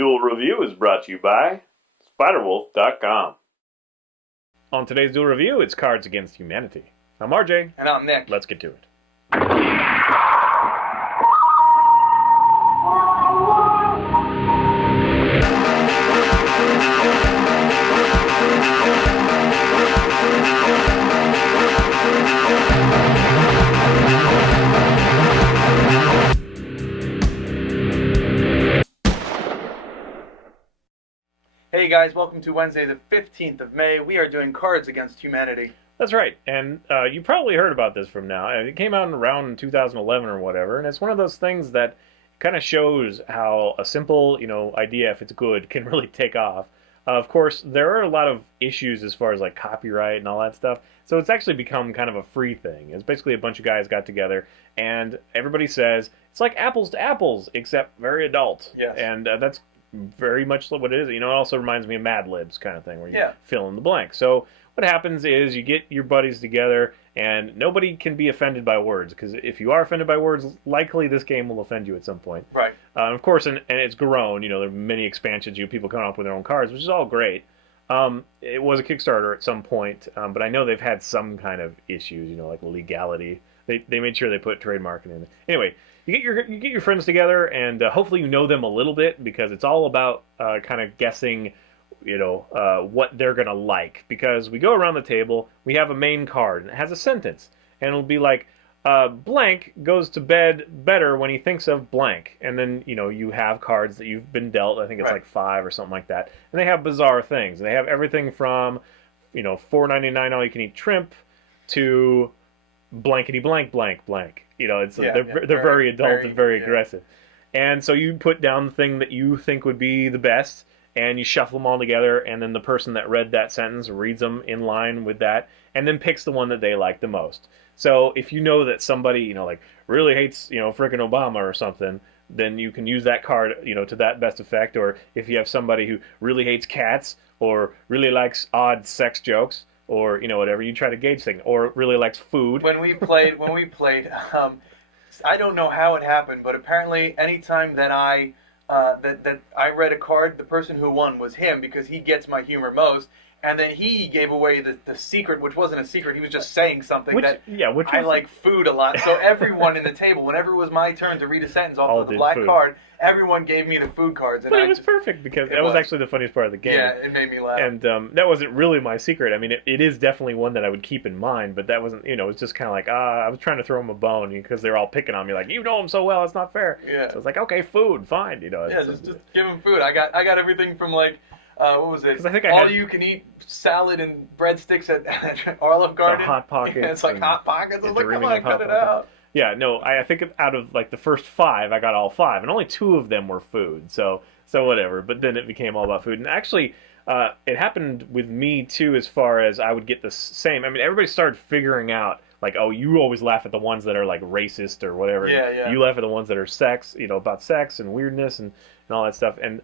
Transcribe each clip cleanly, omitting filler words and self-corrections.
Duel Review is brought to you by SpiderWolf.com. On today's Duel Review, it's Cards Against Humanity. I'm RJ. And I'm Nick. Let's get to it. Hey guys, welcome to Wednesday the 15th of May. We are doing Cards Against Humanity. That's right, and you probably heard about this from now. It came out around 2011 or whatever, and it's one of those things that kind of shows how a simple, idea, if it's good, can really take off. Of course, there are a lot of issues as far as like copyright and all that stuff, so it's actually become kind of a free thing. It's basically a bunch of guys got together, and everybody says it's like apples to apples, except very adult. Yes. And that's very much what it is. It also reminds me of Mad Libs kind of thing, where you fill in the blank. So what happens is you get your buddies together, and nobody can be offended by words, because if you are offended by words, likely this game will offend you at some point. Right. Of course, and it's grown. There are many expansions. People coming up with their own cards, which is all great. It was a Kickstarter at some point, but I know they've had some kind of issues, like legality. They made sure they put trademarking in. Anyway, you get your friends together, and hopefully you know them a little bit, because it's all about kind of guessing, what they're gonna like. Because we go around the table, we have a main card, and it has a sentence, and it'll be like, blank goes to bed better when he thinks of blank. And then you have cards that you've been dealt. I think it's like 5 or something like that, and they have bizarre things. And they have everything from $4.99 all you can eat shrimp to blankety blank blank blank. They're very adult and very aggressive. And so you put down the thing that you think would be the best, and you shuffle them all together, and then the person that read that sentence reads them in line with that, and then picks the one that they like the most. So if you know that somebody, really hates, frickin' Obama or something, then you can use that card, to that best effect. Or if you have somebody who really hates cats, or really likes odd sex jokes, or whatever, you try to gauge things, or really likes food. When we played, I don't know how it happened, but apparently anytime that I read a card, the person who won was him, because he gets my humor most. And then he gave away the secret, which wasn't a secret. He was just saying something I like food a lot. So everyone in the table, whenever it was my turn to read a sentence off of the black card, everyone gave me the food cards. And but it was perfect, because that was actually the funniest part of the game. Yeah, it made me laugh. And that wasn't really my secret. I mean, it is definitely one that I would keep in mind, but that wasn't, it was just kind of like, I was trying to throw him a bone, because they're all picking on me, like, you know him so well, it's not fair. Yeah. So it's like, okay, food, fine, just give him food. I got everything from like, what was it? I think you can eat salad and breadsticks at Olive Garden. Hot Pockets. Yeah, it's like Hot Pockets. I was like, come on, cut it out. Yeah, no, I think out of like the first 5, I got all 5, and only 2 of them were food. So whatever. But then it became all about food. And actually, it happened with me too, as far as I would get the same. I mean, everybody started figuring out, like, oh, you always laugh at the ones that are like racist or whatever. Yeah. You laugh at the ones that are sex, about sex and weirdness and all that stuff. And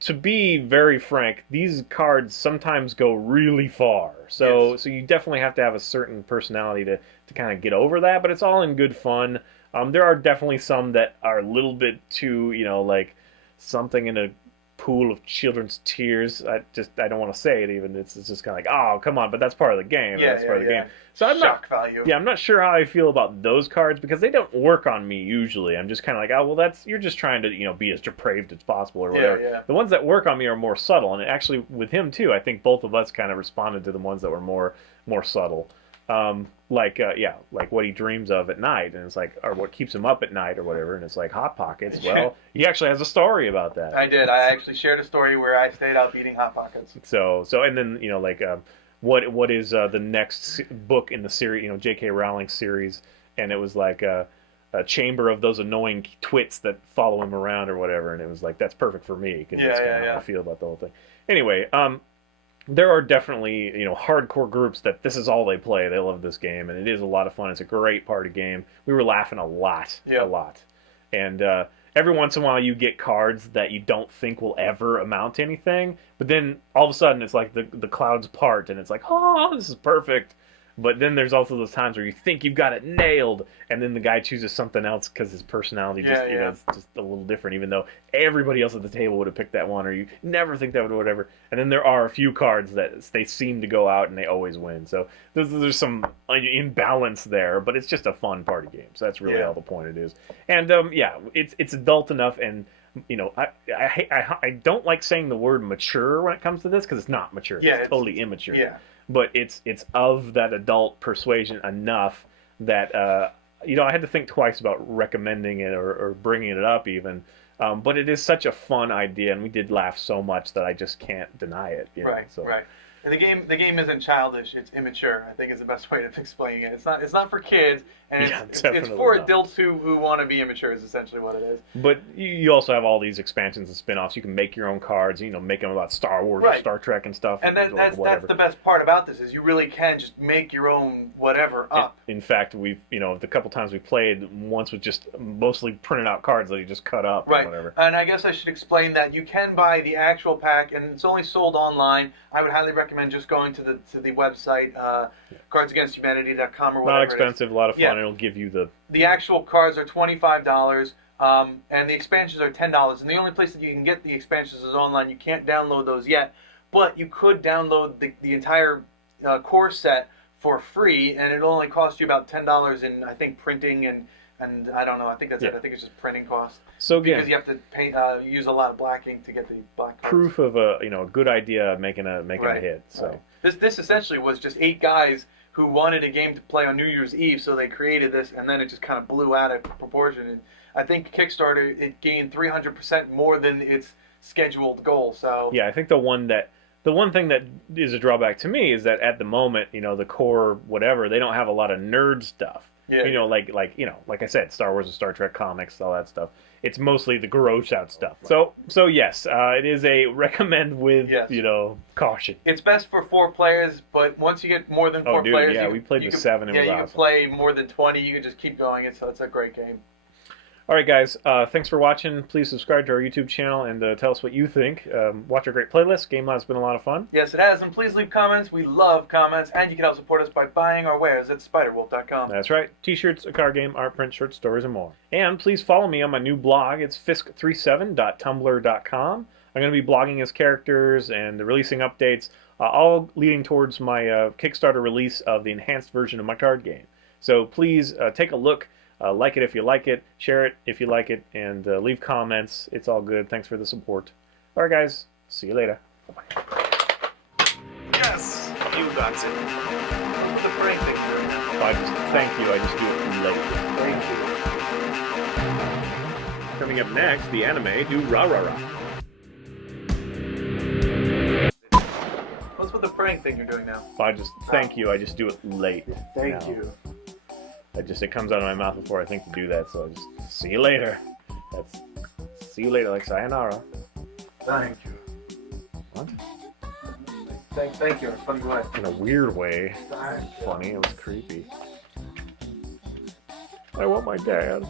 to be very frank, these cards sometimes go really far. So you definitely have to have a certain personality to kind of get over that, but it's all in good fun. There are definitely some that are a little bit too, like something in a pool of children's tears. I don't want to say it even. It's just kind of like, oh, come on, but that's part of the game. That's part of the game. So I'm not sure how I feel about those cards, because they don't work on me usually. I'm just kind of like, oh, well, you're just trying to, be as depraved as possible or whatever. Yeah. The ones that work on me are more subtle, and actually with him too, I think both of us kind of responded to the ones that were more subtle. Like what he dreams of at night, and it's like, or what keeps him up at night or whatever, and it's like Hot Pockets. Well, he actually has a story about that. I did. I actually shared a story where I stayed up eating Hot Pockets. So and then what is the next book in the series? J.K. Rowling's series, and it was like a chamber of those annoying twits that follow him around or whatever, and it was like, that's perfect for me, because that's kind of how I feel about the whole thing. Anyway, there are definitely, hardcore groups that this is all they play. They love this game, and it is a lot of fun. It's a great party game. We were laughing a lot. And every once in a while you get cards that you don't think will ever amount to anything, but then all of a sudden it's like the clouds part, and it's like, oh, this is perfect. But then there's also those times where you think you've got it nailed, and then the guy chooses something else because his personality just you know, it's just a little different, even though everybody else at the table would have picked that one, or you never think that would whatever. And then there are a few cards that they seem to go out and they always win. So there's some imbalance there, but it's just a fun party game. So that's really all the point it is. And yeah, it's adult enough, and you know, I don't like saying the word mature when it comes to this because it's not mature. It's totally immature. Yeah. But it's of that adult persuasion enough that you know, I had to think twice about recommending it or bringing it up even. But it is such a fun idea, and we did laugh so much that I just can't deny it. You know? Right. So. Right. And the game isn't childish; it's immature. I think is the best way of explaining it. It's not for kids, and it's for adults who want to be immature. Is essentially what it is. But you also have all these expansions and spin-offs. You can make your own cards. You know, make them about Star Wars or Star Trek and stuff. And that's the best part about this is you really can just make your own whatever up. In fact, we've the couple times we played, once was just mostly printed out cards that you just cut up or whatever. And I guess I should explain that you can buy the actual pack, and it's only sold online. I would highly recommend just going to the website, cardsagainsthumanity.com or whatever. Not expensive, a lot of fun. It'll give you the actual cards are $25, and the expansions are $10. And the only place that you can get the expansions is online. You can't download those yet, but you could download the entire core set for free, and it'll only cost you about $10 in, I think, printing and I don't know. I think that's it. I think it's just printing costs. So again, because you have to paint, use a lot of black ink to get the black cards. Proof of a good idea making a hit. So this essentially was just 8 guys who wanted a game to play on New Year's Eve, so they created this, and then it just kind of blew out of proportion. And I think Kickstarter, it gained 300% more than its scheduled goal. So yeah, I think the one thing that is a drawback to me is that at the moment, the core whatever, they don't have a lot of nerd stuff. Yeah. Like I said, Star Wars and Star Trek comics, all that stuff. It's mostly the gross out stuff. So yes, it is a recommend with caution. It's best for 4 players, but once you get more than 4 players, we played with 7. It was awesome. You can play more than 20. You can just keep going. So it's a great game. All right, guys. Thanks for watching. Please subscribe to our YouTube channel and tell us what you think. Watch our great playlist. Game Live's been a lot of fun. Yes, it has. And please leave comments. We love comments. And you can help support us by buying our wares at spiderwolf.com. That's right. T-shirts, a card game, art print, short stories, and more. And please follow me on my new blog. It's fisk37.tumblr.com. I'm going to be blogging as characters and releasing updates, all leading towards my Kickstarter release of the enhanced version of my card game. So please take a look. Like it if you like it, share it if you like it, and leave comments. It's all good. Thanks for the support. All right, guys. See you later. Bye-bye. Yes! You got it. The prank thing. Thank you. I just do it later. Thank you. Coming up next, the anime Do Ra Ra Ra. What's with the prank thing you're doing now? Thank you. I just do it late. Thank you. It comes out of my mouth before I think to do that, so I just see you later. See you later, like sayonara. Thank you. What? Thank you in a funny way. In a weird way. Thank you. Funny, it was creepy. I want my dad.